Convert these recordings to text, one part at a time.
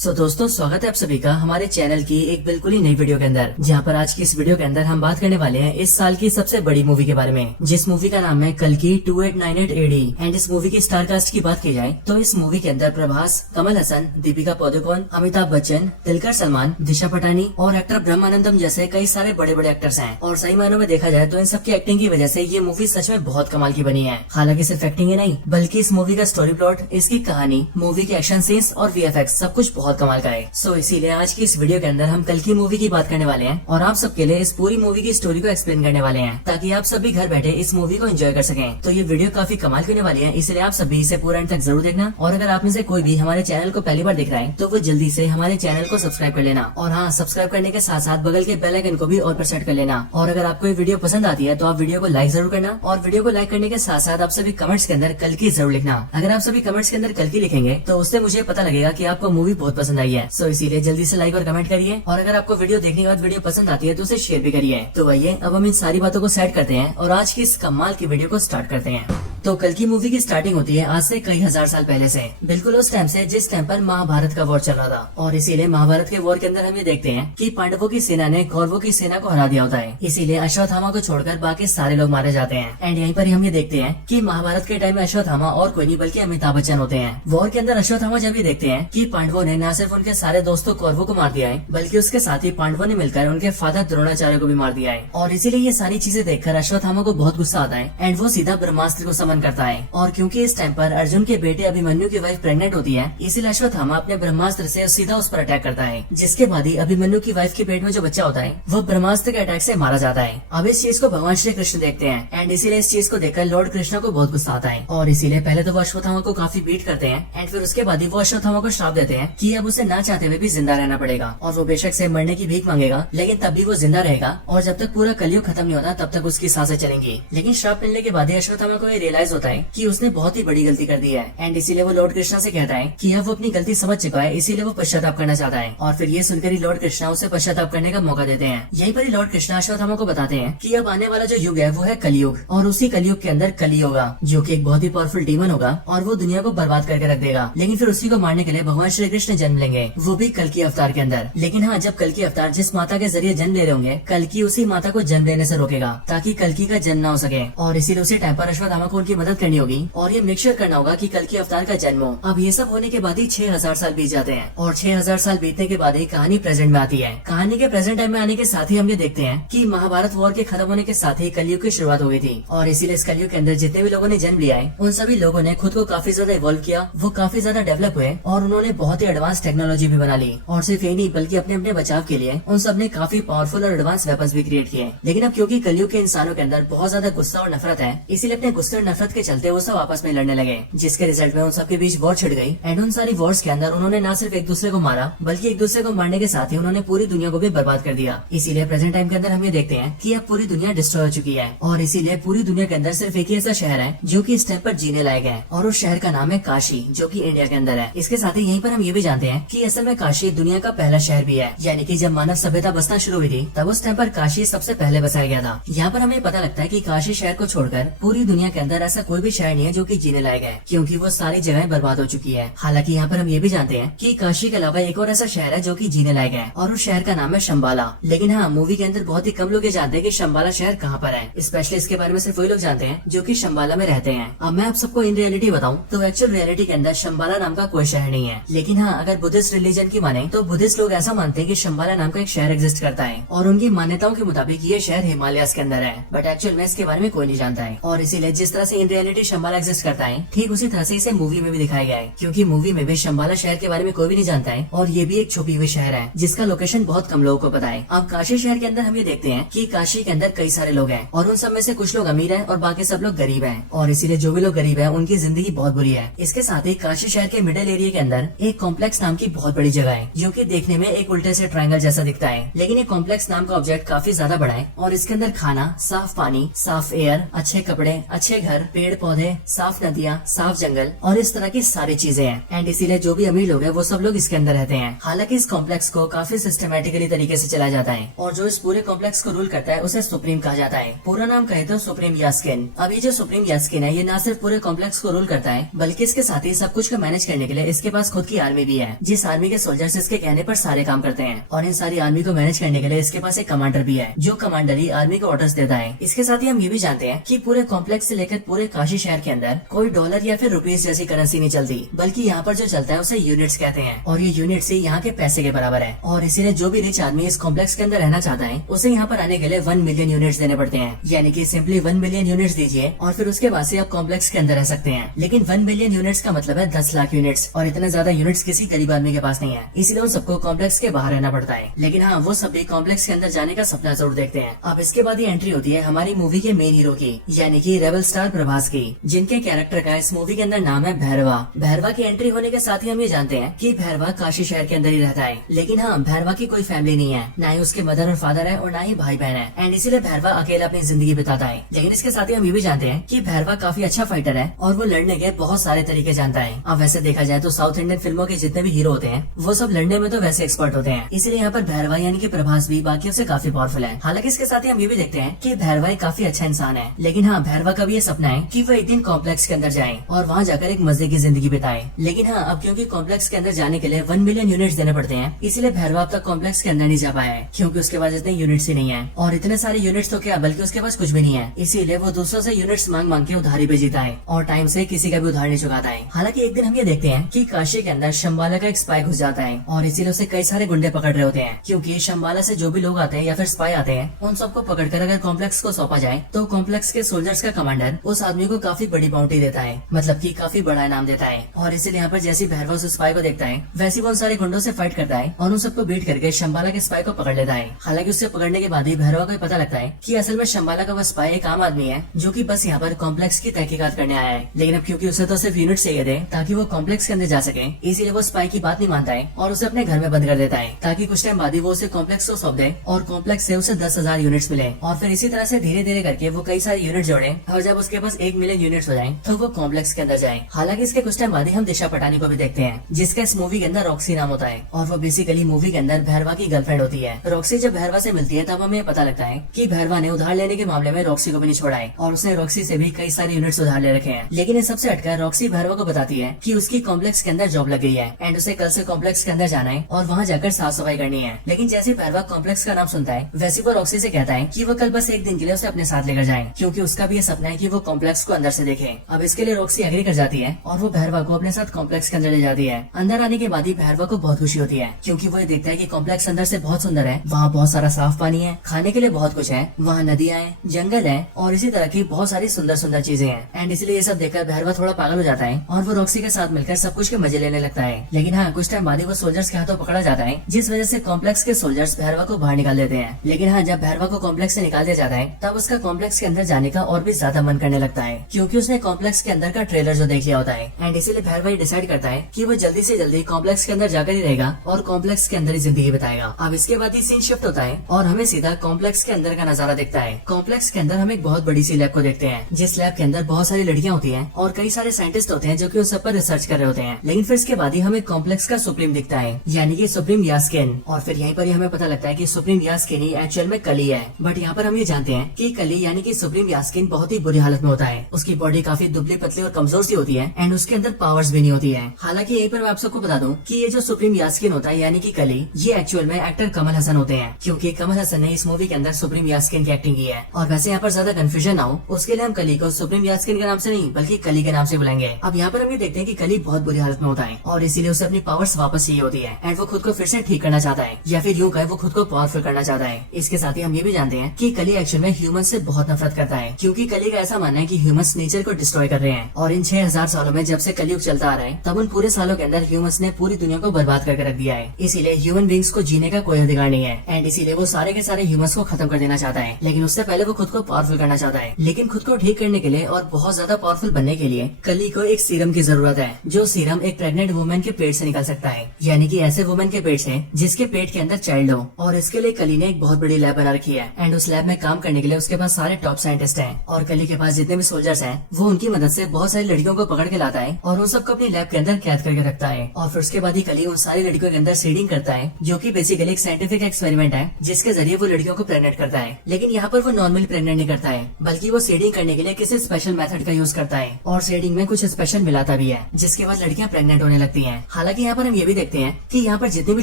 दोस्तों स्वागत है आप सभी का हमारे चैनल की एक बिल्कुल ही नई वीडियो के अंदर, जहां पर आज की इस वीडियो के अंदर हम बात करने वाले हैं इस साल की सबसे बड़ी मूवी के बारे में, जिस मूवी का नाम है कल्कि 2898 AD। एंड इस मूवी की स्टार कास्ट की बात की जाए तो इस मूवी के अंदर प्रभास, कमल हसन, दीपिका पादुकोण, अमिताभ बच्चन, दिलकर सलमान, दिशा पटानी और एक्टर ब्रह्मानंदम जैसे कई सारे बड़े बड़े एक्टर्स हैं। और सही मायनों में देखा जाए तो इन सबकी एक्टिंग की वजह से ये मूवी सच में बहुत कमाल की बनी है। हालांकि सिर्फ एक्टिंग ही नहीं बल्कि इस मूवी का स्टोरी प्लॉट, इसकी कहानी, मूवी के एक्शन सीन्स और VFX सब कुछ बहुत कमाल का है। इसीलिए आज की इस वीडियो के अंदर हम कल्कि मूवी की बात करने वाले हैं और आप सबके लिए इस पूरी मूवी की स्टोरी को एक्सप्लेन करने वाले हैं, ताकि आप सभी घर बैठे इस मूवी को एंजॉय कर सकें। तो ये वीडियो काफी कमाल की होने वाली है, इसलिए आप सभी इसे पूरा एंड तक जरूर देखना। और अगर आप में से कोई भी हमारे चैनल को पहली बार देख रहा है तो वो जल्दी से हमारे चैनल को सब्सक्राइब कर लेना। और हाँ, सब्सक्राइब करने के साथ साथ बगल के बेल आइकन को भी ऑल पर सेट कर लेना। और अगर आपको ये वीडियो पसंद आती है तो आप वीडियो को लाइक जरूर करना। और वीडियो को लाइक करने के साथ साथ आप सभी कमेंट्स के अंदर कल्कि जरूर लिखना। अगर आप सभी कमेंट्स के अंदर कल्कि लिखेंगे तो उससे मुझे पता लगेगा कि आपको मूवी बहुत पसंद आई है। इसीलिए जल्दी से लाइक और कमेंट करिए। और अगर आपको वीडियो देखने के बाद वीडियो पसंद आती है तो उसे शेयर भी करिए। तो आइए अब हम इन सारी बातों को सेट करते हैं और आज की इस कमाल की वीडियो को स्टार्ट करते हैं। तो कल्कि मूवी की स्टार्टिंग होती है आज से कई हजार साल पहले से, बिल्कुल उस टाइम से जिस टाइम पर महाभारत का वॉर चल रहा था। और इसीलिए महाभारत के वॉर के अंदर हम ये देखते हैं कि पांडवों की सेना ने कौरवों की सेना को हरा दिया होता है। इसीलिए अश्वत्थामा को छोड़कर बाकी सारे लोग मारे जाते हैं। एंड यहीं पर हम ये देखते हैं कि महाभारत के टाइम में अश्वत्थामा और कोई नहीं बल्कि अमिताभ बच्चन होते हैं। वॉर के अंदर अश्वत्थामा जब ये देखते हैं कि पांडवों ने न सिर्फ उनके सारे दोस्तों कौरवों को मार दिया है बल्कि उसके साथ ही पांडवों ने मिलकर उनके फादर द्रोणाचार्य को भी मार दिया है। और इसीलिए ये सारी चीजें देखकर अश्वत्थामा को बहुत गुस्सा आता है एंड वो सीधा ब्रह्मास्त्र को समन करता है। और क्योंकि इस टाइम पर अर्जुन के बेटे अभिमन्यु की वाइफ प्रेग्नेंट होती है, इसीलिए अश्वत्थामा अपने ब्रह्मास्त्र से सीधा उस पर अटैक करता है, जिसके बाद ही अभिमन्यु की वाइफ के पेट में जो बच्चा होता है वो ब्रह्मास्त्र के अटैक से मारा जाता है। अब इस चीज को भगवान श्री कृष्ण देखते हैं एंड इसीलिए इस चीज को देखकर लॉर्ड कृष्णा को बहुत गुस्सा आता है। और इसीलिए पहले तो वो अश्वत्थामा को काफी बीट करते हैं एंड फिर उसके बाद ही वो अश्वत्थामा को श्राप देते हैं कि अब उसे ना चाहते हुए भी जिंदा रहना पड़ेगा। और वो बेशक से मरने की भीख मांगेगा लेकिन तब भी वो जिंदा रहेगा और जब तक पूरा कलयुग खत्म नहीं होता तब तक उसकी सांसें चलेंगी। लेकिन श्राप मिलने के बाद ही अश्वत्थामा को ये रियलाइज होता है कि उसने बहुत ही बड़ी गलती कर दी है एंड इसीलिए वो लॉर्ड कृष्णा से कहता है कि अब वो अपनी गलती समझ चुका है, इसीलिए वो पश्चाताप करना चाहता है। और फिर ये सुनकर ही लॉर्ड कृष्णा उसे पश्चाताप करने का मौका देते हैं। यहीं पर ही लॉर्ड कृष्णा अश्वत्थामा को बताते हैं कि अब आने वाला जो युग है वो है कलयुग, और उसी कलयुग के अंदर कली होगा जो कि एक बहुत ही पावरफुल डीमन होगा और वो दुनिया को बर्बाद करके रख देगा। लेकिन फिर उसी को मारने के लिए भगवान श्री कृष्ण जन्म लेंगे, वो भी कल्कि अवतार के अंदर। लेकिन हाँ, जब कल्कि अवतार जिस माता के जरिए जन्म ले रहे होंगे, कल्कि उसी माता को जन्म लेने से रोकेगा ताकि कल्कि का जन्म ना हो सके। और इसीलिए उसी टाइम पर अश्वत्थामा को उनकी मदद करनी होगी और ये मेक श्योर करना होगा कि कल्कि अवतार का जन्म हो। अब ये सब होने के बाद ही 6000 साल बीत जाते हैं और 6000 साल बीतने के बाद ही कहानी प्रेजेंट में आती है। कहानी के प्रेजेंट टाइम में आने के साथ ही हम ये देखते हैं कि महाभारत वॉर के खत्म होने के साथ ही कलयुग की शुरुआत हो गई थी। और इसीलिए इस कलयुग के अंदर जितने भी लोगों ने जन्म लिया है उन सभी लोगों ने खुद को काफी ज्यादा इवॉल्व किया, वो काफी ज्यादा डेवलप हुए और उन्होंने बहुत ही एडवांस टेक्नोलॉजी भी बना ली। और सिर्फ यही नहीं बल्कि अपने अपने बचाव के लिए उन सब ने काफी पावरफुल और एडवांस वेपन्स भी क्रिएट किए। लेकिन अब क्योंकि कलयुग के इंसानों के अंदर बहुत ज्यादा गुस्सा और नफरत है, इसीलिए अपने गुस्से और नफरत के चलते वो सब आपस में लड़ने लगे, जिसके रिजल्ट में उन सबके बीच वॉर छिड़ गई। एंड उन सारी वॉर्स के अंदर उन्होंने न सिर्फ एक दूसरे को मारा बल्कि एक दूसरे को मारने के साथ ही उन्होंने पूरी दुनिया को भी बर्बाद कर दिया। इसीलिए प्रेजेंट टाइम के अंदर हम ये देखते हैं कि अब पूरी दुनिया डिस्ट्रॉय हो चुकी है और इसीलिए पूरी दुनिया के अंदर सिर्फ एक ही ऐसा शहर है जो कि इस टाइम पर जीने लायक है, और उस शहर का नाम है काशी, जो कि इंडिया के अंदर है। इसके साथ ही यहीं पर हम ये भी जानते हैं कि असल में काशी दुनिया का पहला शहर भी है, यानी कि जब मानव सभ्यता बसना शुरू हुई थी तब उस टाइम पर काशी सबसे पहले बसाया गया था। यहाँ पर हमें पता लगता है कि काशी शहर को छोड़कर पूरी दुनिया के अंदर ऐसा कोई भी शहर नहीं है जो कि जीने लायक है, क्योंकि वो सारी जगह बर्बाद हो चुकी है। हालांकि यहाँ पर हम ये भी जानते हैं कि काशी के अलावा एक और ऐसा शहर है जो कि जीने लायक है और उस शहर का नाम है शंबाला। लेकिन हाँ, मूवी के अंदर बहुत ही कम लोग ये जानते हैं कि शंबाला शहर कहाँ पर है। स्पेशली इसके बारे में सिर्फ वही लोग जानते हैं जो कि शंबाला में रहते हैं। अब मैं आप सबको इन रियलिटी बताऊं तो एक्चुअल रियलिटी के अंदर शंबाला नाम का कोई शहर नहीं है। लेकिन हाँ, अगर बुद्धिस्ट रिलीजन की माने तो बुद्धिस्ट लोग ऐसा मानते हैं कि शंबाला नाम का एक शहर एग्जिस्ट करता है और उनकी मान्यताओं के मुताबिक ये शहर हिमालयस के अंदर है। बट एक्चुअल में इसके बारे में कोई नहीं जानता है। और इसीलिए जिस तरह से इन रियलिटी शंबाला एग्जिस्ट करता है, ठीक उसी तरह से इसे मूवी में भी दिखाया गया है, क्योंकि मूवी में भी शंबाला शहर के बारे में कोई भी नहीं जानता है और ये भी एक छुपी हुई शहर है जिसका लोकेशन बहुत कम लोगों को पता है। अब काशी शहर के अंदर हम ये देखते हैं कि काशी के अंदर कई सारे लोग हैं और उन सब में से कुछ लोग अमीर हैं और बाकी सब लोग गरीब हैं, और इसीलिए जो भी लोग गरीब हैं उनकी जिंदगी बहुत बुरी है। इसके साथ ही काशी शहर के मिडिल एरिया के अंदर एक कॉम्प्लेक्स नाम की बहुत बड़ी जगह है जो कि देखने में एक उल्टे से ट्रायंगल जैसा दिखता है, लेकिन ये कॉम्प्लेक्स नाम का ऑब्जेक्ट काफी ज्यादा बड़ा है और इसके अंदर खाना, साफ पानी, साफ एयर, अच्छे कपड़े, अच्छे घर पेड़ पौधे, साफ नदियाँ, साफ जंगल और इस तरह की सारी चीजें हैं। एंड इसीलिए जो भी अमीर लोग हैं वो सब लोग इसके अंदर रहते हैं। हालांकि इस कॉम्प्लेक्स को काफी सिस्टमेटिकली तरीके से चलाया जाता है और जो इस पूरे कॉम्प्लेक्स को रूल करता है उसे सुप्रीम कहा जाता है। पूरा नाम कहे तो सुप्रीम यास्किन। अब ये जो सुप्रीम यास्किन है ये न सिर्फ पूरे कॉम्प्लेक्स को रूल करता है बल्कि इसके साथ ही सब कुछ को मैनेज करने के लिए इसके पास खुद की आर्मी भी है, जिस आर्मी के सोल्जर्स इसके कहने पर सारे काम करते हैं। और इन सारी आर्मी को मैनेज करने के लिए इसके पास एक कमांडर भी है जो कमांडर ही आर्मी को ऑर्डर्स देता है। इसके साथ ही हम ये भी जानते हैं कि पूरे कॉम्प्लेक्स से लेकर पूरे काशी शहर के अंदर कोई डॉलर या फिर रुपीज जैसी करेंसी नहीं चलती, बल्कि यहाँ पर जो चलता है उसे यूनिट्स कहते हैं और ये यूनिट्स ही यहाँ के पैसे के बराबर है। और इसीलिए जो भी रिच आदमी इस कॉम्प्लेक्स के अंदर रहना चाहता है उसे यहाँ पर आने के लिए 1 मिलियन यूनिट्स देने पड़ते हैं। यानी कि सिंपली 1 मिलियन यूनिट्स दीजिए और फिर उसके बाद से आप कॉम्प्लेक्स के अंदर रह सकते हैं। लेकिन 1 मिलियन यूनिट्स का मतलब है 10 लाख यूनिट्स और इतने ज्यादा यूनिट्स किसी गरीब आदमी के पास नहीं है, इसलिए उन सबको कॉम्प्लेक्स के बाहर रहना पड़ता है। लेकिन हाँ, वो सब भी कॉम्प्लेक्स के अंदर जाने का सपना जरूर देखते हैं। अब इसके बाद ये एंट्री होती है हमारी मूवी के मेन हीरो की, यानी कि रेबल स्टार प्रभास की, जिनके कैरेक्टर का इस मूवी के अंदर नाम है भैरवा। भैरवा की एंट्री होने के साथ ही हम ये जानते हैं कि भैरवा काशी शहर के अंदर ही रहता है। लेकिन हाँ, भैरवा की कोई फैमिली नहीं है, न ही उसके मदर और फादर है और न ही भाई बहन है। एंड इसीलिए भैरवा अकेला अपनी जिंदगी बिताता है। लेकिन इसके साथ ही हम ये भी जानते हैं कि भैरवा काफी अच्छा फाइटर है और वो लड़ने के बहुत सारे तरीके जानता है। अब वैसे देखा जाए तो साउथ इंडियन फिल्मों के जितने भी हीरो होते हैं वो सब लड़ने में तो वैसे एक्सपर्ट होते हैं, इसलिए यहाँ पर भैरवा यानी कि प्रभास भी बाकियों से काफी पावरफुल है। हालांकि इसके साथ ही हम ये भी देखते हैं कि भैरवा एक काफी अच्छा इंसान है। लेकिन हाँ, भैरवा का भी ये सपना है कि वो एक दिन कॉम्प्लेक्स के अंदर जाए और वहाँ जाकर एक मजे की जिंदगी बिताए। लेकिन हाँ, अब क्योंकि कॉम्प्लेक्स के अंदर जाने के लिए 1 मिलियन यूनिट्स देने पड़ते हैं, इसलिए भैरवा अब तक कॉम्प्लेक्स के अंदर नहीं जा पाया है, क्योंकि उसके पास इतने यूनिट्स ही नहीं है। और इतने सारे यूनिट्स तो क्या, बल्कि उसके पास कुछ भी नहीं है। इसीलिए वो दूसरों से यूनिट्स मांग मांग के उधारी पे जीता है और टाइम से किसी का भी उधार नहीं चुकाता है। हालांकि एक दिन हम ये देखते हैं कि काशी के अंदर शंबाला का एक स्पाई घुस जाता है और इसीलिए उसे कई सारे गुंडे पकड़ रहे होते हैं, क्योंकि शंबाला से जो भी लोग आते हैं या फिर स्पाई आते हैं उन सबको पकड़कर अगर कॉम्प्लेक्स को सौंपा जाए तो कॉम्प्लेक्स के सोल्जर्स का कमांडर उस आदमी को काफी बड़ी बाउंटी देता है, मतलब कि काफी बड़ा इनाम देता है। और इसीलिए यहाँ पर जैसी भैरवा उस स्पाई को देखता है वैसे वो उन सारे गुंडों से फाइट करता है और उन सबको बीट करके शंबाला के स्पाई को पकड़ लेता है। हालांकि उससे पकड़ने के बाद ही भैरवा को पता लगता है कि असल में शंबाला का वो स्पाई एक आम आदमी है जो कि बस यहाँ पर कॉम्प्लेक्स की तहकीकात करने आया है। लेकिन अब क्योंकि उसे तो सिर्फ यूनिट चाहिए थे ताकि वो कॉम्प्लेक्स के अंदर जा सके, इसीलिए वो स्पाई की बात नहीं मानता है और उसे अपने घर में बंद कर देता है ताकि कुछ टाइम बाद ही वो उसे कॉम्प्लेक्स को सौंप दे और कॉम्प्लेक्स से उसे 10,000 यूनिट्स मिले। और फिर इसी तरह से धीरे धीरे करके वो कई सारे यूनिट जोड़े और जब उसके पास 1 मिलियन यूनिट्स हो जाएं तो वो कॉम्प्लेक्स के अंदर जाए। हालांकि इसके कुछ टाइम बाद ही हम दिशा पटानी को भी देखते हैं, जिसका इस मूवी के अंदर रॉक्सी नाम होता है और वो बेसिकली मूवी के अंदर भैरवा की गर्लफ्रेंड होती है। रॉक्सी जब भैरवा से मिलती है तब हमें पता लगता है कि भैरवा ने उधार लेने के मामले में रॉक्सी को भी नहीं छोड़ा है और उसने रॉक्सी से भी कई सारे यूनिट्स उधार ले रखे हैं। लेकिन इन सबसे हटकर रॉक्सी भैरवा को बताती है कि उसकी कॉम्प्लेक्स के अंदर जॉब लग गई है एंड उसे कल से कॉम्प्लेक्स के अंदर जाना है और वहाँ जाकर साफ सफाई करनी है। लेकिन जैसे भैरवा कॉम्प्लेक्स का नाम सुनता है वैसे वो रॉक्सी से कहता है कि वो कल बस एक दिन के लिए उसे अपने साथ लेकर जाए, क्योंकि उसका भी ये सपना है कि वो कॉम्प्लेक्स को अंदर से देखे। अब इसके लिए रॉक्सी एग्री कर जाती है और वो भैरवा को अपने साथ कॉम्प्लेक्स के अंदर ले जाती है। अंदर आने के बाद ही भैरवा को बहुत खुशी होती है, क्योंकि वो ये देखता है कि कॉम्प्लेक्स अंदर से बहुत सुंदर है, वहाँ बहुत सारा साफ पानी है, खाने के लिए बहुत कुछ है, वहाँ नदियाँ हैं, जंगल है और इसी तरह की बहुत सारी सुंदर सुंदर चीजें हैं। एंड इसलिए ये सब देखकर भैरवा थोड़ा पागल हो जाता है और वो रॉक्सी के साथ मिलकर सब कुछ के मजे लेने लगता है। लेकिन हाँ, कुछ टाइम बाद ही वो सोल्जर्स के हाथों पकड़ा जाता है, जिस वजह से कॉम्प्लेक्स के सोल्जर्स भैरवा को बाहर निकाल देते हैं। लेकिन हाँ, जब भैरवा को कॉम्प्लेक्स से निकाल दिया जाता है तब उसका कॉम्प्लेक्स के अंदर जाने का और भी ज्यादा मन करने लगता है, क्योंकि उसने कॉम्प्लेक्स के अंदर का ट्रेलर जो देख लिया होता है। एंड इसीलिए भैरवा डिसाइड करता है कि वो जल्दी से जल्दी कॉम्प्लेक्स के अंदर जाकर ही रहेगा और कॉम्प्लेक्स के अंदर ही जिंदगी बिताएगा। अब इसके बाद ही सीन शिफ्ट होता है और हमें सीधा कॉम्प्लेक्स के अंदर का नजारा दिखता है। कॉम्प्लेक्स के अंदर हम एक बहुत बड़ी सी लैब को देखते हैं, जिस लैब के अंदर बहुत सारी लड़कियां होती हैं और कई सारे साइंटिस्ट होते हैं जो कि उस सब पर रिसर्च कर रहे होते हैं। लेकिन फिर इसके बाद ही हमें कॉम्प्लेक्स का सुप्रीम दिखता है, यानी कि सुप्रीम यास्किन। और फिर यहीं पर ही हमें पता लगता है कि सुप्रीम यास्किन ही एक्चुअल में कली है। बट यहाँ पर हम ये जानते हैं कि कली यानी कि सुप्रीम यास्किन बहुत ही बुरी हालत में होता है। उसकी बॉडी काफी दुबली पतली और कमजोर सी होती है एंड उसके अंदर पावर्स भी नहीं होती है। हालांकि यहीं पर मैं आप सबको बता दूं कि ये जो सुप्रीम यास्किन होता है यानी कि कली, ये एक्चुअल में एक्टर कमल हसन होते हैं, क्योंकि कमल हसन ने इस मूवी के अंदर सुप्रीम यास्किन की एक्टिंग की है। और वैसे यहाँ पर ज्यादा कंफ्यूजन ना हो उसके लिए हम कली को सुप्रीम यास्किन के नाम से नहीं बल्कि कली के नाम से बुलाएंगे। अब यहाँ पर हम ये देखते हैं कि कली बहुत बुरी हालत में होता है और इसीलिए उसे अपनी पावर्स वापस चाहिए होती है एंड वो खुद को फिर से ठीक करना चाहता है, या फिर यूँ कहे वो खुद को पावरफुल करना चाहता है। इसके साथ ही हम ये भी जानते हैं कि कली एक्चुअल में ह्यूमन से बहुत नफरत करता है, क्योंकि कली का ऐसा मानना है कि ह्यूमंस नेचर को डिस्ट्रॉय कर रहे हैं और इन 6000 सालों में जब से कलयुग चलता आ रहा है तब उन पूरे सालों के अंदर ह्यूमंस ने पूरी दुनिया को बर्बाद करके रख दिया है। इसीलिए ह्यूमन बींग्स को जीने का कोई अधिकार नहीं है एंड इसीलिए वो सारे के सारे ह्यूमंस को खत्म कर देना चाहता है। लेकिन उससे पहले वो खुद को पावरफुल करना चाहता है। लेकिन खुद को ठीक करने के लिए और बहुत ज्यादा पावरफुल बनने के लिए कली को एक सीरम की जरूरत है, जो सीरम एक प्रेग्नेंट वुमेन के पेट से निकल सकता है, यानी कि ऐसे वुमेन के पेट से जिसके पेट के अंदर चाइल्ड हो। और इसके लिए कली ने एक बहुत बड़ी लैब बना रखी है एंड उस लैब में काम करने के लिए उसके पास सारे टॉप साइंटिस्ट हैं और कली के पास जितने जितने भी सोल्जर्स हैं वो उनकी मदद से बहुत सारी लड़कियों को पकड़ के लाता है और उन सबको अपनी लैब के अंदर कैद करके रखता है। और फिर उसके बाद ही कली उन सारी लड़कियों के अंदर सीडिंग करता है, जो कि बेसिकली एक साइंटिफिक एक्सपेरिमेंट है जिसके जरिए वो लड़कियों को प्रेग्नेंट करता है। लेकिन यहाँ पर वो नॉर्मली प्रेग्नेंट नहीं करता है, बल्कि वो सीडिंग करने के लिए किसी स्पेशल मेथड का यूज करता है और सीडिंग में कुछ स्पेशल मिलाता भी है, जिसके बाद लड़कियां प्रेग्नेंट होने लगती हैं। हालांकि यहाँ पर हम ये भी देखते हैं कि यहाँ पर जितनी भी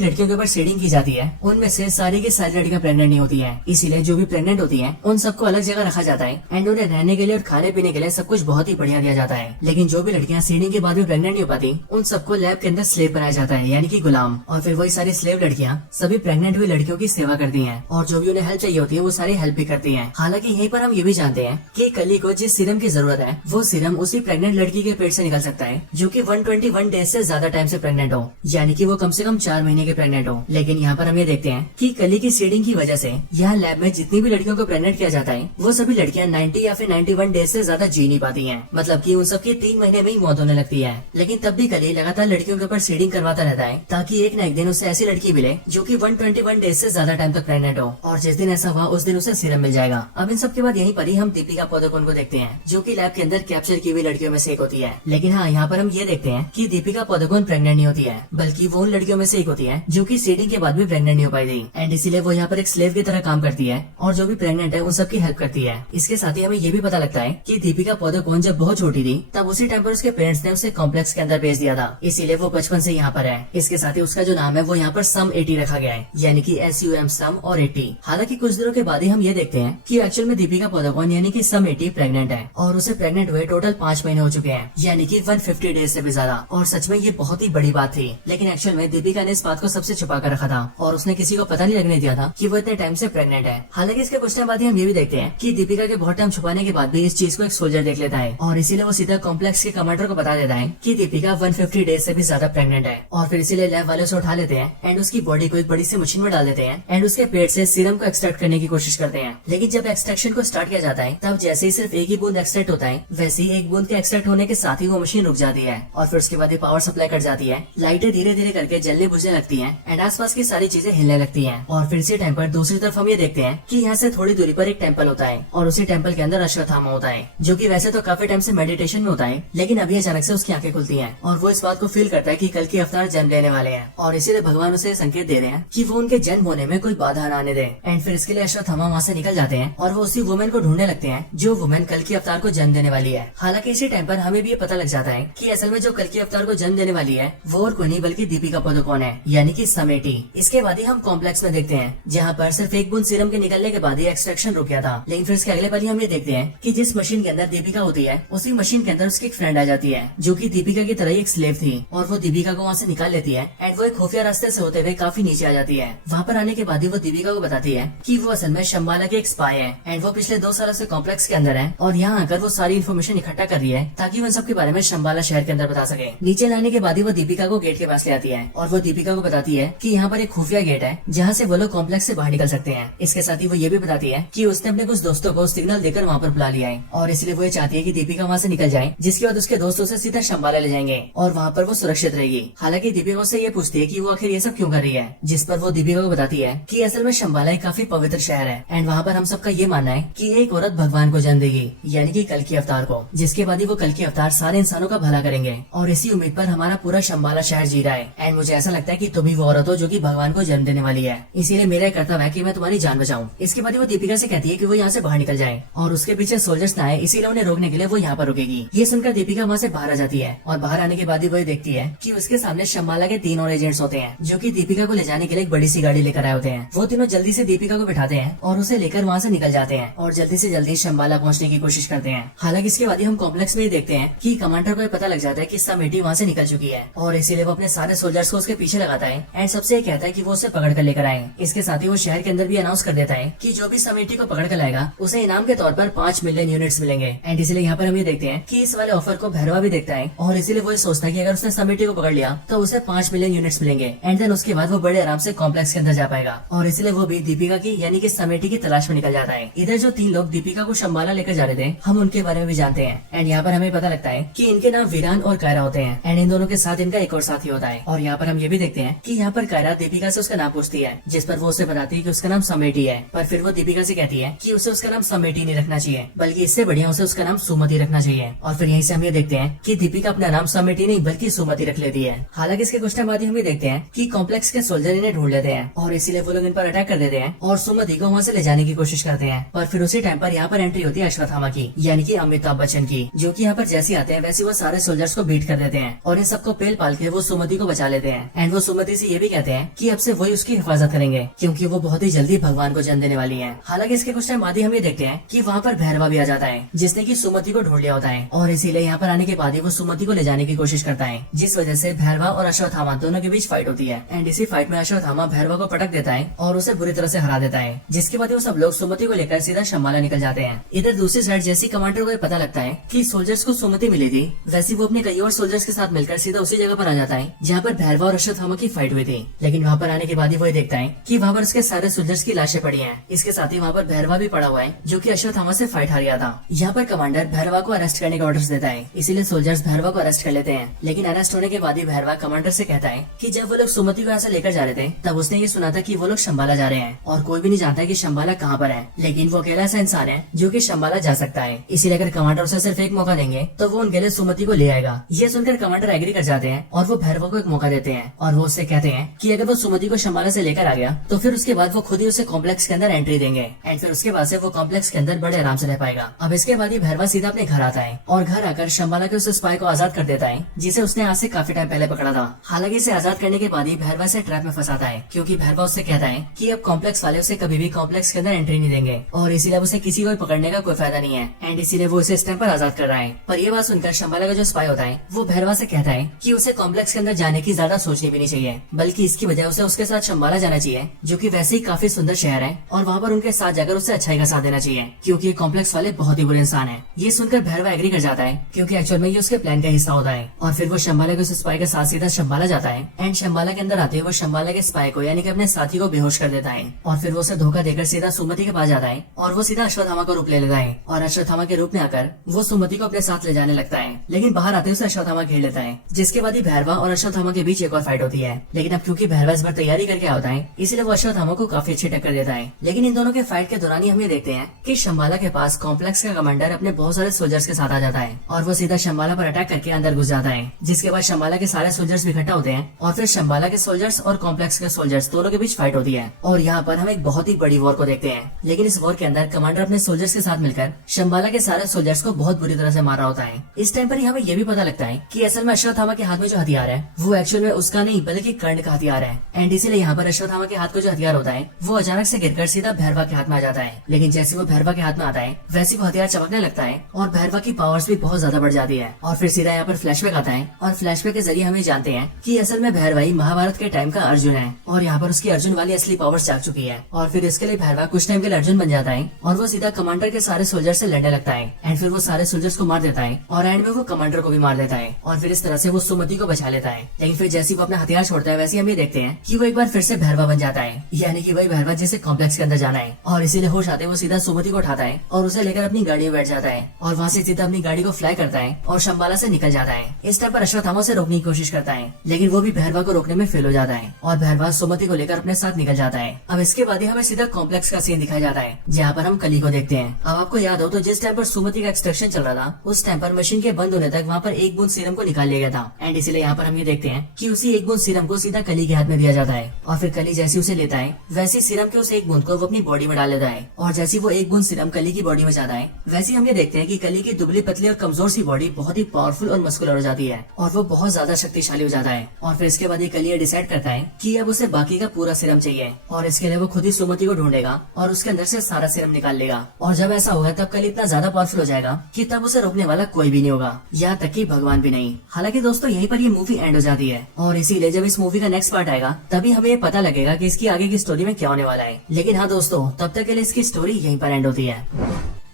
लड़कियों के ऊपर सीडिंग की जाती है उनमें से सारी की सारी लड़कियां प्रेग्नेंट नहीं होती है। इसीलिए जो भी प्रेग्नेंट होती है उन सबको अलग जगह रखा जाता है एंड उन्हें रहने के लिए और खाने पीने के लिए सब कुछ बहुत ही बढ़िया दिया जाता है। लेकिन जो भी लड़कियां सीडिंग के बाद भी प्रेग्नेंट नहीं हो पाती उन सबको लैब के अंदर स्लेव बनाया जाता है, यानी कि गुलाम। और फिर वही सारी स्लेव लड़कियां सभी प्रेग्नेंट हुई लड़कियों की सेवा करती हैं और जो भी उन्हें हेल्प चाहिए होती है वो सारी हेल्प भी करती हैं। हालांकि यहीं पर हम ये भी जानते हैं कि कली को जिस सीरम की जरूरत है वो सीरम उसी प्रेग्नेंट लड़की के पेट से निकल सकता है जो कि 121 डेज से ज्यादा टाइम से प्रेग्नेंट हो, यानी कि वो कम से कम 4 महीने के प्रेग्नेंट हो। लेकिन यहाँ पर हम ये देखते हैं कि कली की सीडिंग की वजह से यहाँ लैब में जितनी भी लड़कियों को प्रेग्नेंट किया जाता है वो सभी लड़कियां 90 या फिर 91 डेज से ज्यादा जी नहीं पाती हैं। मतलब कि उन सबकी 3 महीने में ही मौत होने लगती है। लेकिन तब भी कली लगातार लड़कियों के ऊपर सीडिंग करवाता रहता है ताकि एक न एक दिन उसे ऐसी लड़की मिले जो कि 121 डेज से ज्यादा टाइम तक प्रेग्नेंट हो, और जिस दिन ऐसा हुआ उस दिन उसे सीरम मिल जाएगा। अब इन सब के बाद यहीं पर ही हम दीपिका पादुकोण को देखते हैं जो कि लैब के अंदर कैप्चर की हुई लड़कियों में से एक होती है। लेकिन हाँ, यहाँ पर हम ये देखते हैं कि दीपिका पादुकोण प्रेग्नेंट नहीं होती है, बल्कि वो उन लड़कियों में से एक होती है जो कि सीडिंग के बाद भी प्रेग्नेंट नहीं हो पाई थी एंड इसीलिए वो यहाँ पर एक स्लेव की तरह काम करती है और जो भी प्रेग्नेंट है उन सबकी हेल्प करती है। इसके साथ ही हमें ये भी पता लगता है कि दीपिका पादुकोण जब बहुत छोटी थी तब उसी टाइम पर उसके पेरेंट्स ने उसे कॉम्प्लेक्स के अंदर भेज दिया था, इसीलिए वो बचपन से यहाँ पर है। इसके साथ ही उसका जो नाम है वो यहाँ पर सम 80 रखा गया है, यानी कि SUM सम और 80। हालांकि कुछ दिनों के बाद ही हम ये देखते हैं कि एक्चुअल में दीपिका पादुकोण यानी कि सम 80 प्रेग्नेंट है और उसे प्रेग्नेंट हुए टोटल 5 महीने हो चुके हैं, यानी कि 150 डेज से भी ज्यादा। और सच में ये बहुत ही बड़ी बात थी, लेकिन एक्चुअल में दीपिका ने इस बात को सबसे छुपा कर रखा था और उसने किसी को पता नहीं लगने दिया था कि वो इतने टाइम से प्रेग्नेंट है। हालांकि इसके कुछ टाइम बाद ही हम ये भी देखते हैं कि दीपिका के बहुत टाइम छुपाने के बाद भी इस चीज को एक सोल्जर देख लेता है और इसीलिए वो सीधा कॉम्प्लेक्स के कमांडर को बता देता है कि दीपिका 150 डेज से भी ज्यादा प्रेग्नेंट है। और फिर इसीलिए लैब वाले उसे उठा लेते हैं एंड उसकी बॉडी को एक बड़ी सी मशीन में डाल देते हैं एंड उसके पेट से सीरम को एक्सट्रैक्ट करने की कोशिश करते हैं। लेकिन जब एक्सट्रैक्शन को स्टार्ट किया जाता है तब जैसे ही सिर्फ एक ही बूंद एक्सट्रैक्ट होता है वैसे ही एक बूंद के एक्सट्रैक्ट होने के साथ ही वो मशीन रुक जाती है और फिर उसके बाद पावर सप्लाई कट जाती है, लाइटें धीरे धीरे करके जलने बुझने लगती हैं एंड आसपास की सारी चीजें हिलने लगती हैं। और फिर इसी टाइम पर दूसरी तरफ हम ये देखते हैं कि यहाँ से थोड़ी दूरी पर एक टेम्पल होता है और उसी टेम्पल के अंदर अश्वत्थामा होता है जो कि वैसे तो काफी टाइम से मेडिटेशन में होता है, लेकिन अभी अचानक से उसकी आंखें खुलती हैं और वो इस बात को फील करता है कि कल के अवतार जन्म लेने वाले हैं और इसीलिए भगवान उसे संकेत दे रहे हैं कि वो उनके जन्म होने में कोई बाधा न आने दे। एंड फिर इसके लिए अश्वत्थामा वहाँ से निकल जाते हैं और वो उसी वुमेन को ढूंढने लगते हैं जो वुमेन कल के अवतार को जन्म देने वाली है। हालांकि इसी टाइम पर हमें भी ये पता लग जाता है कि असल में जो कल के अवतार को जन्म देने वाली है वो और कोई नहीं बल्कि दीपिका पादुकोण है, यानी कि सम 80। इसके बाद ही हम कॉम्प्लेक्स में देखते हैं जहाँ पर सिर्फ एक बूंद सीरम के निकलने के बाद ही एक्सट्रैक्शन रुक गया था। लेकिन फिर इसके अगले पल हम ये देखते हैं कि जिस मशीन के अंदर दीपिका होती है उसी मशीन के अंदर उसकी एक फ्रेंड आ जाती है जो कि दीपिका की तरह एक स्लेव थी और वो दीपिका को वहाँ से निकाल लेती है एंड वो एक खुफिया रास्ते से होते हुए काफी नीचे आ जाती है। वहाँ पर आने के बाद ही वो दीपिका को बताती है कि वो असल में शंबाला के एक स्पाई है एंड वो पिछले 2 सालों से कॉम्प्लेक्स के अंदर है और यहाँ आकर वो सारी इन्फॉर्मेशन इकट्ठा कर रही है ताकि वो इन सब के बारे में शंबाला शहर के अंदर बता सके। नीचे लाने के बाद ही वो दीपिका को गेट के पास ले आती है और वो दीपिका को बताती है कि यहाँ पर एक खुफिया गेट है जहाँ से वो लोग कॉम्प्लेक्स से बाहर निकल सकते हैं। इसके साथ ही वो ये भी बताती है कि उसने अपने कुछ दोस्तों को सिग्नल देकर वहाँ पर बुला लिया है और इसलिए वो ये चाहती है कि दीपिका वहाँ से निकल जाए, जिसके बाद उसके दोस्तों से सीधा शंबाला ले जाएंगे और वहाँ पर वो सुरक्षित रहेगी। हालांकि दीपिका से ये पूछती है कि वो आखिर ये सब क्यों कर रही है, जिस पर वो दीपिका को बताती है कि असल में शंबाला एक काफी पवित्र शहर है एंड वहाँ पर हम सबका ये मानना है कि एक औरत भगवान को जन्म देगी, यानी कि कल के अवतार को, जिसके बाद ही वो कल के अवतार सारे इंसानों का भला करेंगे। और इसी उम्मीद पर हमारा पूरा शंबाला शहर जी रहा है एंड मुझे ऐसा लगता है कि तुम ही वो औरत हो जो कि भगवान को जन्म देने वाली है, इसीलिए मेरा कर्तव्य है कि मैं तुम्हारी जान बचाऊं। इसके बाद वो दीपिका से कहती है कि वो यहाँ से बाहर निकल जाए और उसके पीछे सोल्जर्स न आए, इसीलिए उन्हें रोकने के लिए वो यहाँ पर रुकेगी। ये सुनकर दीपिका वहाँ से बाहर आ जाती है और बाहर आने के बाद ही वो देखती है कि उसके सामने शंबाला के 3 और एजेंट्स होते हैं जो कि दीपिका को ले जाने के लिए एक बड़ी सी गाड़ी लेकर आए होते हैं। वो तीनों जल्दी से दीपिका को बिठाते हैं और उसे लेकर वहाँ से निकल जाते हैं और जल्दी से जल्दी शंबाला पहुँचने की कोशिश करते हैं। हालांकि इसके बाद हम कॉम्प्लेक्स में देखते हैं कि कमांडर को पता लग जाता है कि सम 80 वहाँ से निकल चुकी है और इसीलिए वो अपने सारे सोल्जर्स को उसके पीछे लगाता है एंड सबसे कहता है कि वो उसे पकड़ कर लेकर आए। इसके साथ ही वो शहर के अंदर भी अनाउंस कर देता है कि जो भी सम 80 को पकड़ कर लाएगा उसे इनाम के तौर पर 5 मिलियन यूनिट्स मिलेंगे। एंड इसलिए यहाँ पर हम ये देखते हैं कि इस वाले ऑफर को भैरवा भी देखता है और इसीलिए वो सोचता है कि अगर उसने सम 80 को पकड़ लिया तो उसे 5 मिलियन यूनिट्स मिलेंगे एंड देन उसके बाद वो बड़े आराम से कॉम्प्लेक्स के अंदर जा पाएगा। और इसलिए वो भी दीपिका की यानी कि सम 80 की तलाश में निकल जाता है। इधर जो 3 लोग दीपिका को शंबाला लेकर जा रहे थे हम उनके बारे में भी जानते हैं एंड यहाँ पर हमें पता लगता है कि इनके नाम वीरान और कायरा होते हैं एंड इन दोनों के साथ इनका एक और साथी होता है। और यहाँ पर हम ये भी देखते हैं कि यहाँ पर कायरा दीपिका से उसका नाम पूछती है, जिस पर वो उसे बताती है कि उसका नाम सम 80 है, पर फिर वो दीपिका से कहती है कि उसे उसका नाम सम 80 नहीं रखना चाहिए बल्कि इससे इससे बढ़िया उसे उसका नाम सुमति रखना चाहिए। और फिर यहीं से हम ये देखते हैं कि दीपिका अपना नाम समिति नहीं बल्कि सुमति रख लेती है। हालांकि इसके कुछ टाइम बाद हम ये देखते हैं कि कॉम्प्लेक्स के सोल्जर इन्हें ढूंढ लेते हैं और इसीलिए वो लोग इन पर अटैक कर देते हैं और सुमति को वहाँ से ले जाने की कोशिश करते हैं। पर फिर उसी टाइम पर यहाँ पर एंट्री होती है अश्वत्थामा की, यानी कि अमिताभ बच्चन की, जो कि यहाँ पर जैसे आते हैं वैसे वो सारे सोल्जर्स को बीट कर देते हैं और इन सबको पेल पाल के वो सुमति को बचा लेते हैं। एंड वो सुमति से ये भी कहते हैं कि अब से वही उसकी हिफाजत करेंगे क्योंकि वो बहुत ही जल्दी भगवान को जन्म देने वाली है। हालांकि इसके कुछ टाइम बाद ही हम ये देखते हैं कि वहाँ पर भैरवा भी आ जाता है जिसने की सुमति को ढूंढ लिया होता है और इसीलिए यहाँ पर आने के बाद ही वो सुमति को ले जाने की कोशिश करता है, जिस वजह से भैरवा और अश्वत्थामा दोनों के बीच फाइट होती है। एंड इसी फाइट में अश्वत्थामा भैरवा को पटक देता है और उसे बुरी तरह से हरा देता है, जिसके बाद वो सब लोग सुमति को लेकर सीधा शंबाला निकल जाते हैं। इधर दूसरी साइड जैसी कमांडर को पता लगता है कि सोल्जर्स को सुमति मिली थी, वैसे वो अपने कई और सोल्जर्स के साथ मिलकर सीधा उसी जगह पर आ जाता है जहाँ पर भैरवा और अश्वत्थामा की फाइट हुई थी। लेकिन वहाँ पर आने के बाद ही वो देखता है कि वहाँ पर उसके सारे सोल्जर्स की लाशें पड़ी हैं। इसके साथ ही वहाँ पर भैरवा भी पड़ा हुआ है जो कि अश्वत्थामा से फाइट हार गया था। यहाँ पर कमांडर भैरवा को अरेस्ट करने का ऑर्डर देता है, इसीलिए सोल्जर्स भैरवा को अरेस्ट कर लेते हैं। लेकिन अरेस्ट होने के बाद ही भैरवा कमांडर से कहता है कि जब वो लोग सुमति को ऐसा लेकर जा रहे थे तब उसने ये सुना था कि वो लोग शंबाला जा रहे हैं और कोई भी नहीं जानता कि शंबाला कहाँ पर है, लेकिन वो अकेला ऐसा इंसान है जो कि शंबाला जा सकता है। इसीलिए अगर कमांडर उसे सिर्फ एक मौका देंगे तो वो उनके लिए सुमति को ले आएगा। ये सुनकर कमांडर एग्री कर जाते हैं और वो भैरवा को एक मौका देते हैं और वो उससे कहते हैं कि अगर वो सुमति को शंबाला से लेकर आ गया तो फिर उसके बाद वो खुद ही उसे कॉम्प्लेक्स के अंदर एंट्री देंगे एंड फिर उसके बाद से वो कॉम्प्लेक्स के अंदर बड़े आराम से रह पाएगा। अब इसके बाद ही भैरवा सीधा अपने घर आता है और घर आकर शंबाला के उस स्पाई को आजाद कर देता है जिसे उसने आज से काफी टाइम पहले पकड़ा था। हालांकि इसे आजाद करने के बाद ही भैरवा से ट्रैप में फंसाता है क्योंकि भैरवा उससे कहता है कि अब कॉम्प्लेक्स वाले उसे कभी भी कॉम्प्लेक्स के अंदर एंट्री नहीं देंगे और इसीलिए उसे किसी को पकड़ने का कोई फायदा नहीं है एंड इसीलिए वो उसे इस टाइम पर आजाद कर रहा है। पर ये बात सुनकर शंबाला का जो स्पाई होता है वो भैरवा से कहता है कि उसे कॉम्प्लेक्स के अंदर जाने की ज्यादा सोचनी भी नहीं चाहिए, बल्कि इसकी वजह उसे उसके साथ शंबाला जाना चाहिए जो कि वैसे ही काफी सुंदर शहर है और वहाँ पर उनके साथ जाकर उसे अच्छाई का साथ देना चाहिए क्योंकि कॉम्प्लेक्स वाले बहुत ही बुरे इंसान है। ये सुनकर भैरवा एग्री कर जाता है क्योंकि एक्चुअल में ये उसके प्लान का हिस्सा होता है और फिर वो शंबाला के उस स्पाई के साथ सीधा शंबाला जाता है एंड शंबाला के अंदर आते हुए वो शंबाला के स्पाई को यानी कि अपने साथी को बेहोश कर देता है और फिर वो उसे धोखा देकर सीधा सुमति के पास जाता है और वो सीधा अश्वत्थामा का रूप ले लेता है और अश्वत्थामा के रूप में आकर वो सुमति को अपने साथ ले जाने लगता है। लेकिन बाहर आते उसे अश्वत्थामा घेर लेता है, जिसके बाद ही भैरवा और अश्वत्थामा के बीच एक और फाइट होती है। लेकिन अब क्योंकि भैरवा इस बार तैयारी करके आता है इसलिए वो अश्वत्थामा को काफी अच्छी टक्कर देता है। लेकिन इन दोनों के फाइट के दौरान ही हम ये देखते हैं कि शंबाला के पास कॉम्प्लेक्स का कमांडर अपने बहुत सारे सोल्जर्स के साथ आ जाता है और वो सीधा शंबाला पर अटैक करके अंदर घुस जाता है, जिसके बाद शंबाला के सारे सोल्जर्स भी इकट्ठा होते हैं और फिर शंबाला के सोल्जर्स और कॉम्प्लेक्स के सोल्जर्स दोनों के बीच फाइट होती है। और यहाँ पर हम एक बहुत ही बड़ी वॉर को देखते हैं। लेकिन इस वॉर के अंदर कमांडर अपने सोल्जर्स के साथ मिलकर शंबाला के सारे सोल्जर्स को बहुत बुरी तरह से मार रहा होता है। इस टाइम पर हमें ये भी पता लगता है कि असल में अश्वत्थामा के हाथ में जो हथियार है वो एक्चुअल में उसका नहीं बल्कि कर्ण का हथियार है एंड इसीलिए यहाँ पर अश्वत्थामा के हाथ को जो हथियार होता है वो अचानक से गिरकर सीधा भैरवा के हाथ में आ जाता है। लेकिन जैसे वो भैरवा के हाथ में आता है वैसे वो हथियार चमकने लगता है और भैरवा की पावर्स भी बहुत ज्यादा बढ़ जाती है। और फिर सीधा यहाँ पर फ्लैशबैक आता है और फ्लैशबैक के जरिए हमें जानते हैं कि असल में भैरवा ही महाभारत के टाइम का अर्जुन है और यहाँ पर उसकी अर्जुन वाली असली पावर्स जाग चुकी है। और फिर इसके लिए भैरवा कुछ टाइम के लिए अर्जुन बन जाता है और वो सीधा कमांडर के सारे सोल्जर से लड़ने लगता है एंड फिर वो सारे सोल्जर्स को मार देता है और एंड में वो कमांडर को भी मार देता है और फिर इस तरह से वो सुमति को बचा लेता है। लेकिन फिर जैसे वो अपना हथियार छोड़ता है वैसे हम ये देखते हैं कि वो एक बार फिर से भैरवा बन जाता है, यानी कि वही भैरवा जिसे कॉम्प्लेक्स के अंदर जाना है। और इसीलिए होश आते वो सीधा सुमति को उठाता है और उसे लेकर अपनी गाड़ी में बैठ जाता है और वहाँ से सीधा अपनी गाड़ी को फ्लाई करता है और शंबाला से निकल जाता है। इस टाइम पर अश्वत्थामा से रोकने की कोशिश करता है लेकिन वो भी भैरवा को रोकने में फेल हो जाता है और भैरवा सुमति को लेकर अपने साथ निकल जाता है। अब इसके बाद हमें सीधा कॉम्प्लेक्स का सीन दिखाया जाता है जहाँ पर हम कली को देखते हैं। अब आपको याद हो तो जिस टाइम पर सुमति का एक्सट्रैक्शन चल रहा था उस टाइम पर मशीन के बंद होने तक वहाँ पर एक बूंद सीरम को निकाल लिया गया था एंड इसलिए यहाँ पर हम ये देखते हैं कि उसी एक बूंद सीरम को सीधा कली के हाथ में दिया जाता है और फिर कली जैसे उसे लेता है वैसे सीरम के उस एक बूंद को वो अपनी बॉडी में डाल लेता है और जैसे वो एक बूंद सीरम कली की बॉडी में जाता है वैसे हम ये देखते हैं कि कली की दुबली पतली और कमजोर सी बॉडी बहुत ही पावरफुल और मस्कुलर हो जाती है और वो बहुत ज्यादा शक्तिशाली हो जाता है। और फिर इसके बाद ये कली डिसाइड करता है कि अब उसे बाकी का पूरा सीरम चाहिए और इसके लिए वो खुद ही सुमति को ढूंढेगा और उसके अंदर से सारा सीरम निकाल लेगा। और जब ऐसा होगा तब कली इतना ज्यादा पावरफुल हो जाएगा कि तब उसे रोकने वाला कोई भी नहीं होगा, यहाँ तक कि भगवान भी नहीं। हालांकि दोस्तों यहीं पर ये मूवी एंड हो जाती है और इसीलिए जब इस मूवी का नेक्स्ट पार्ट आएगा तभी हमें ये पता लगेगा कि इसकी आगे की स्टोरी में क्या होने वाला है। लेकिन हाँ दोस्तों तब तक के लिए इसकी स्टोरी यहीं पर एंड होती है।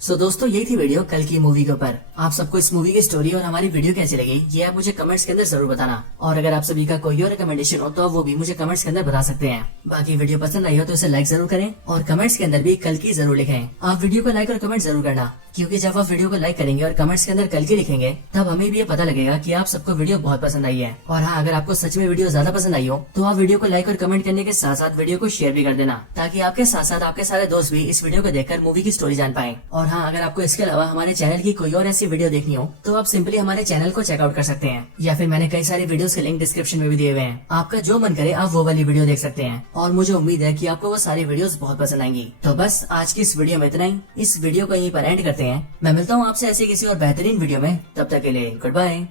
सो दोस्तों यही थी वीडियो कल की मूवी के ऊपर। आप सबको इस मूवी की स्टोरी और हमारी वीडियो कैसी लगी ये आप मुझे कमेंट्स के अंदर जरूर बताना और अगर आप सभी का कोई और रिकमेंडेशन हो तो वो भी मुझे कमेंट्स के अंदर बता सकते हैं। बाकी वीडियो पसंद आई हो तो इसे लाइक जरूर करें और कमेंट्स के अंदर भी कल की जरूर लिखें। आप वीडियो को लाइक और कमेंट जरूर करना क्योंकि जब आप वीडियो को लाइक करेंगे और कमेंट्स के अंदर कल की लिखेंगे तब हमें भी ये पता लगेगा कि आप सबको वीडियो बहुत पसंद आई है। और हाँ अगर आपको सच में वीडियो ज्यादा पसंद आई हो तो आप वीडियो को लाइक और कमेंट करने के साथ साथ वीडियो को शेयर भी कर देना ताकि आपके साथ साथ आपके सारे दोस्त भी इस वीडियो को देखकर मूवी की स्टोरी जान पाए। और हाँ, अगर आपको इसके अलावा हमारे चैनल की कोई और ऐसी वीडियो देखनी हो तो आप सिंपली हमारे चैनल को चेकआउट कर सकते हैं, या फिर मैंने कई सारी वीडियोस के लिंक डिस्क्रिप्शन में भी दिए हुए हैं। आपका जो मन करे आप वो वाली वीडियो देख सकते हैं, और मुझे उम्मीद है कि आपको वो सारी वीडियोस बहुत पसंद आएंगी। तो बस आज की इस वीडियो में इतना ही। इस वीडियो को यहीं पर एंड करते हैं। मैं मिलता हूँ आपसे ऐसे किसी और बेहतरीन वीडियो में, तब तक के लिए गुड बाय।